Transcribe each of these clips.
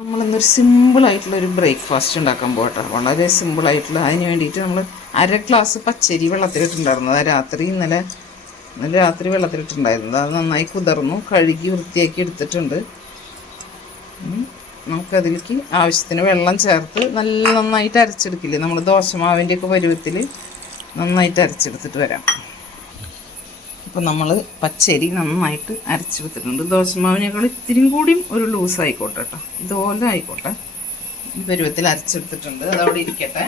നമ്മളിന്നൊരു സിമ്പിളായിട്ടുള്ളൊരു ബ്രേക്ക്ഫാസ്റ്റ് ഉണ്ടാക്കാൻ പോകട്ടെ. വളരെ സിമ്പിളായിട്ടുള്ള അതിന് വേണ്ടിയിട്ട് നമ്മൾ അര ഗ്ലാസ് പച്ചരി വെള്ളത്തിലിട്ടുണ്ടായിരുന്നു അത് രാത്രി ഇന്നലെ ഇന്നലെ രാത്രി വെള്ളത്തിലിട്ടുണ്ടായിരുന്നു. അത് നന്നായി കുതിർന്നു കഴുകി വൃത്തിയാക്കി എടുത്തിട്ടുണ്ട്. നമുക്കതിലേക്ക് ആവശ്യത്തിന് വെള്ളം ചേർത്ത് നല്ല നന്നായിട്ട് അരച്ചെടുക്കില്ലേ? നമ്മൾ ദോശമാവിന്റെയൊക്കെ പരുവത്തിൽ നന്നായിട്ട് അരച്ചെടുത്തിട്ട് വരാം. അപ്പോൾ നമ്മൾ പച്ചരി നന്നായിട്ട് അരച്ച് വെച്ചിട്ടുണ്ട്. ദോശമാവിനേക്കാൾ ഇത്തിരിയും കൂടിയും ഒരു ലൂസ് ആയിക്കോട്ടെ കേട്ടോ ഇതുപോലെ ആയിക്കോട്ടെ. ഈ പരുവത്തിൽ അരച്ചെടുത്തിട്ടുണ്ട്. അതവിടെ ഇരിക്കട്ടെ.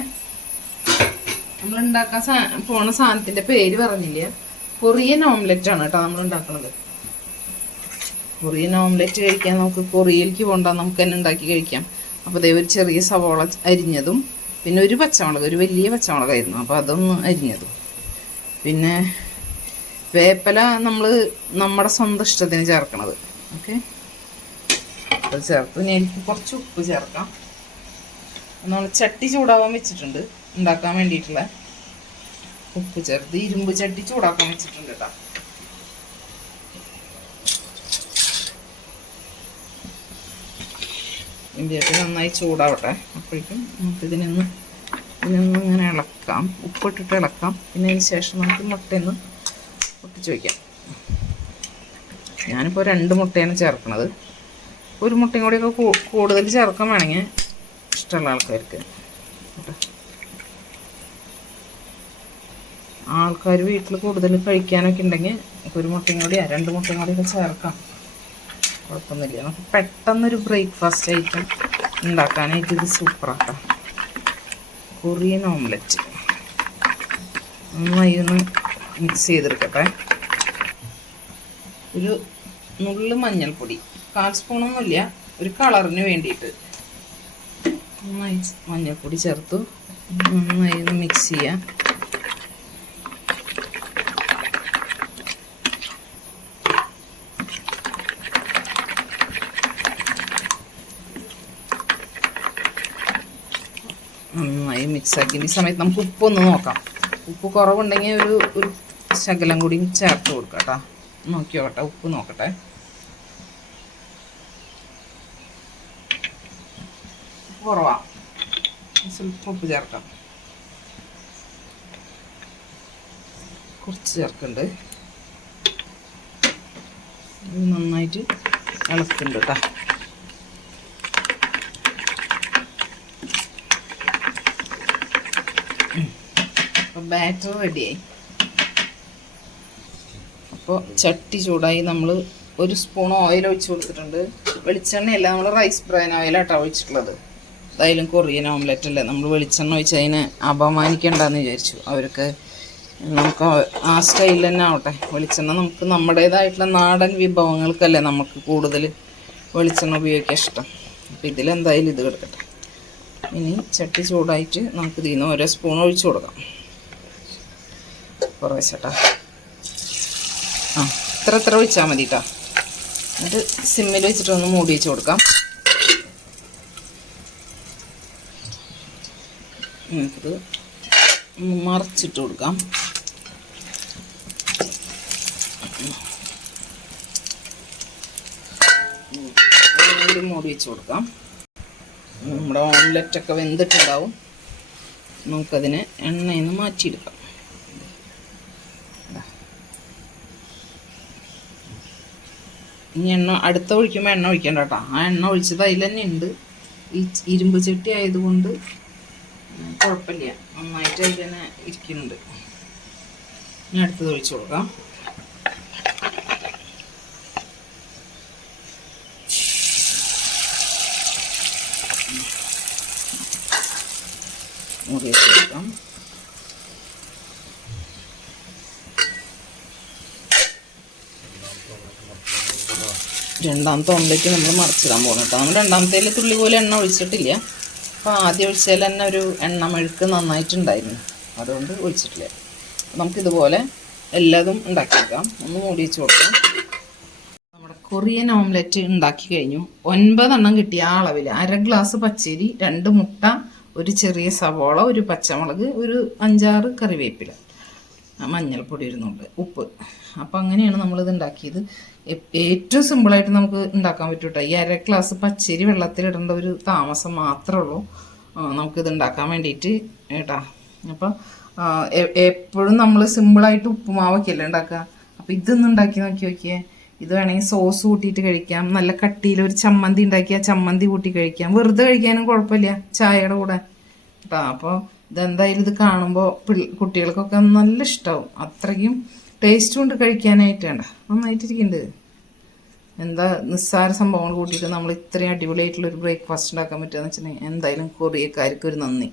നമ്മൾ ഉണ്ടാക്കാൻ സാ പോണ സാധനത്തിന്റെ പേര് പറഞ്ഞില്ല? കൊറിയൻ ഓംലെറ്റ് ആണ് കേട്ടോ നമ്മൾ ഉണ്ടാക്കുന്നത് കൊറിയൻ ഓംലെറ്റ് കഴിക്കാൻ നമുക്ക് കൊറിയയിലേക്ക് പോകണ്ട നമുക്ക് തന്നെ ഉണ്ടാക്കി കഴിക്കാം. അപ്പോൾ അതേ ഒരു ചെറിയ സവോള അരിഞ്ഞതും പിന്നെ ഒരു പച്ചമുളക് ഒരു വലിയ പച്ചമുളകായിരുന്നു. അപ്പോൾ അതൊന്ന് അരിഞ്ഞതും. പിന്നെ വേപ്പില നമ്മൾ നമ്മുടെ സ്വന്തം ഇഷ്ടത്തിന് ചേർക്കണത്. ഓക്കെ? അത് ചേർത്ത് ഇനി എനിക്ക് കുറച്ച് ഉപ്പ് ചേർക്കാം. നമ്മൾ ചട്ടി ചൂടാവാൻ വെച്ചിട്ടുണ്ട്. ഉണ്ടാക്കാൻ വേണ്ടിയിട്ടുള്ള ഉപ്പ് ചേർത്ത് ഇരുമ്പ് ചട്ടി ചൂടാക്കാൻ വെച്ചിട്ടുണ്ട് കേട്ടോ. നന്നായി ചൂടാവട്ടെ. അപ്പോഴേക്കും നമുക്ക് ഇതിനൊന്ന് ഇതിനൊന്ന് ഇങ്ങനെ ഇളക്കാം. ഉപ്പിട്ടിട്ട് ഇളക്കാം. പിന്നെ അതിന് ശേഷം നമുക്ക് മുട്ടയൊന്ന് വയ്ക്കാം ഞാനിപ്പോൾ രണ്ട് മുട്ടയാണ് ചേർക്കുന്നത് ഒരു മുട്ടയും കൂടിയൊക്കെ കൂടുതൽ ചേർക്കാൻ വേണമെങ്കിൽ ഇഷ്ടമുള്ള ആൾക്കാർക്ക്. ആൾക്കാർ വീട്ടിൽ കൂടുതൽ കഴിക്കാനൊക്കെ ഉണ്ടെങ്കിൽ ഒരു മുട്ടയും കൂടി രണ്ട് മുട്ടയും കൂടിയൊക്കെ ചേർക്കാം. കുഴപ്പമൊന്നുമില്ല. നമുക്ക് പെട്ടെന്നൊരു ബ്രേക്ക്ഫാസ്റ്റ് ഐറ്റം ഉണ്ടാക്കാനായിട്ട് ഇത് സൂപ്പറാക്കാം കൊറിയൻ ഓംലെറ്റ് നന്നായി ഒന്ന് മിക്സ് ചെയ്തെടുക്കട്ടെ. ഒരു നുള്ളു മഞ്ഞൾപ്പൊടി. കാൽ സ്പൂണൊന്നുമില്ല ഒരു കളറിന് വേണ്ടിയിട്ട്. നന്നായി മഞ്ഞൾപ്പൊടി ചേർത്തു. നന്നായി ഒന്ന് മിക്സ് ചെയ്യാം. നന്നായി മിക്സാക്കി ഈ സമയത്ത് നമുക്ക് ഉപ്പൊന്ന് നോക്കാം. ഉപ്പ് കുറവുണ്ടെങ്കിൽ ഒരു ഒരു ശകലം കൂടിയും ചേർത്ത് കൊടുക്കാം കേട്ടോ നോക്കിയോട്ടെ ഉപ്പ് നോക്കട്ടെ. കുറവാണ് കുറവാ. സ്വല്പം ഉപ്പ് ചേർക്കാം. കുറച്ച് ചേർക്കുന്നുണ്ട് നന്നായിട്ട് ഇളക്കുന്നുണ്ട് കേട്ടോ ബാറ്റർ റെഡിയായി അപ്പോൾ ചട്ടി ചൂടായി നമ്മൾ ഒരു സ്പൂൺ ഓയിൽ ഒഴിച്ച് കൊടുത്തിട്ടുണ്ട്. വെളിച്ചെണ്ണയല്ല നമ്മൾ റൈസ് ബ്രാൻ ഓയിലാട്ടോ ഒഴിച്ചിട്ടുള്ളത്. എന്തായാലും കൊറിയൻ ഓംലെറ്റ് അല്ലേ? നമ്മൾ വെളിച്ചെണ്ണ ഒഴിച്ച് അതിനെ അപമാനിക്കേണ്ടെന്ന് വിചാരിച്ചു. അവർക്ക് നമുക്ക് ആ സ്റ്റൈലിൽ തന്നെ ആവട്ടെ. വെളിച്ചെണ്ണ നമുക്ക് നമ്മുടേതായിട്ടുള്ള നാടൻ വിഭവങ്ങൾക്കല്ലേ നമുക്ക് കൂടുതൽ വെളിച്ചെണ്ണ ഉപയോഗിക്കാൻ ഇഷ്ടം. അപ്പോൾ ഇതിലെന്തായാലും ഇത് കിടക്കട്ടെ. ഇനി ചട്ടി ചൂടായിട്ട് നമുക്ക് ഇതിൽ നിന്ന് ഓരോ സ്പൂൺ ഒഴിച്ചു കൊടുക്കാം. കുറേശ്ശേട്ടാ ഇത്ര ഇത്ര ഒഴിച്ചാൽ മതി കേട്ടോ എന്നിട്ട് സിമ്മിൽ വെച്ചിട്ട് ഒന്ന് മൂടി വെച്ച് കൊടുക്കാം. നമുക്കിത് മറിച്ചിട്ട് കൊടുക്കാം. മൂടി വെച്ച് കൊടുക്കാം. നമ്മുടെ ഓംലെറ്റൊക്കെ വെന്തിട്ടുണ്ടാവും. നമുക്കതിനെ എണ്ണയിൽ നിന്ന് മാറ്റിയെടുക്കാം. ഇനി എണ്ണ അടുത്ത ഒഴിക്കുമ്പോൾ എണ്ണ ഒഴിക്കണ്ട കേട്ടോ. ആ എണ്ണ ഒഴിച്ചത് അതിൽ തന്നെ ഉണ്ട്. ഈ ഇരുമ്പ് ചട്ടി ആയതുകൊണ്ട് കുഴപ്പമില്ല. നന്നായിട്ട് അതിൽ തന്നെ ഇരിക്കുന്നുണ്ട്. ഇനി അടുത്തത് ഒഴിച്ചു കൊടുക്കാം. മൂടി രണ്ടാമത്തെ ഓംലെറ്റ് നമ്മൾ മറിച്ചിടാൻ പോകണം കേട്ടോ നമ്മൾ രണ്ടാമത്തേൽ തുള്ളി പോലെ എണ്ണ ഒഴിച്ചിട്ടില്ല. അപ്പോൾ ആദ്യം ഒഴിച്ചതിൽ തന്നെ ഒരു എണ്ണ മെഴുക്ക് നന്നായിട്ടുണ്ടായിരുന്നു. അതുകൊണ്ട് ഒഴിച്ചിട്ടില്ല. നമുക്കിതുപോലെ എല്ലാതും ഉണ്ടാക്കിയെടുക്കാം. ഒന്ന് മൂടി വെച്ച് കൊടുക്കാം. നമ്മുടെ കൊറിയൻ ഓംലെറ്റ് ഉണ്ടാക്കി കഴിഞ്ഞു. ഒൻപതെണ്ണം കിട്ടിയ ആ അളവിൽ അര ഗ്ലാസ് പച്ചരി രണ്ട് മുട്ട ഒരു ചെറിയ സവോള ഒരു പച്ചമുളക് ഒരു അഞ്ചാറ് കറിവേപ്പില മഞ്ഞൾപ്പൊടി ഇരുന്നുണ്ട് ഉപ്പ്. അപ്പോൾ അങ്ങനെയാണ് നമ്മളിത് ഉണ്ടാക്കിയത്. ഏറ്റവും സിമ്പിളായിട്ട് നമുക്ക് ഉണ്ടാക്കാൻ പറ്റും കേട്ടോ ഈ അര ഗ്ലാസ് പച്ചരി വെള്ളത്തിലിടേണ്ട ഒരു താമസം മാത്രമേ ഉള്ളൂ. നമുക്കിത് ഉണ്ടാക്കാൻ വേണ്ടിയിട്ട് കേട്ടാ അപ്പം എപ്പോഴും നമ്മൾ സിമ്പിളായിട്ട് ഉപ്പുമാവൊക്കെയല്ലേ ഉണ്ടാക്കുക? അപ്പം ഇതൊന്ന് ഉണ്ടാക്കി നോക്കി നോക്കിയേ. ഇത് വേണമെങ്കിൽ സോസ് കൂട്ടിയിട്ട് കഴിക്കാം. നല്ല കട്ടിയിൽ ഒരു ചമ്മന്തി ഉണ്ടാക്കിയാൽ ചമ്മന്തി കൂട്ടി കഴിക്കാം. വെറുതെ കഴിക്കാനും കുഴപ്പമില്ല. ചായയുടെ കൂടെ. കേട്ടോ അപ്പോൾ ഇതെന്തായാലും ഇത് കാണുമ്പോൾ കുട്ടികൾക്കൊക്കെ നല്ല ഇഷ്ടമാവും അത്രയ്ക്കും ടേസ്റ്റ് കൊണ്ട് കഴിക്കാനായിട്ട്. വേണ്ട നന്നായിട്ടിരിക്കുന്നുണ്ട്. എന്താ നിസ്സാര സംഭവങ്ങൾ കൂട്ടിയിട്ട് നമ്മൾ ഇത്രയും അടിപൊളിയായിട്ടുള്ള ഒരു ബ്രേക്ക്ഫാസ്റ്റ് ഉണ്ടാക്കാൻ പറ്റുക വെച്ചിട്ടുണ്ടെങ്കിൽ എന്തായാലും കൊറിയക്കാർക്ക് ഒരു നന്ദി.